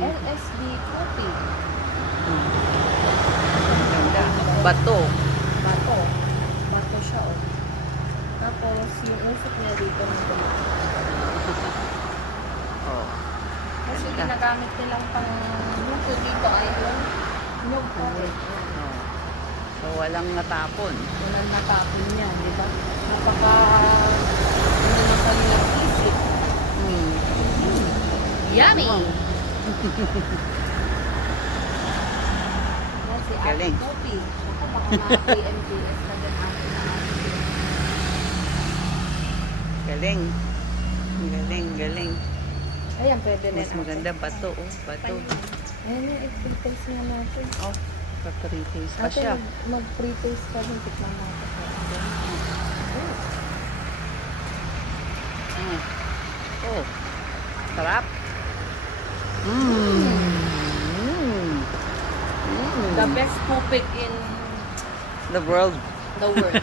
LSD coffee. Ganda. Bato. Bato. Bato siya, oh. Tapos, yung usok niya dito ng tuloy. Oh. Kasi Ganda. ginagamit nilang pang luto dito ay yung nyug coffee. Oh. So, walang natapon. Walang natapon niya, di ba? Napaka, ano ng kanilang isip. Hmm. Yummy! Wow. Yan si Ate Galing. Coffee. Ako, baka ma-PMPS ka din ate na ate. Galing. Galing, galing. Ayan, pwede na. Mas maganda bato, oh. Bato. Ayan yung pre-taste nga natin. Oh, pa-pre-taste pa Ate, siya. mag-pre-taste ka din. Tikman natin. Oh. Mm. Oh. Sarap. Mmm. The best topic in The world. the world.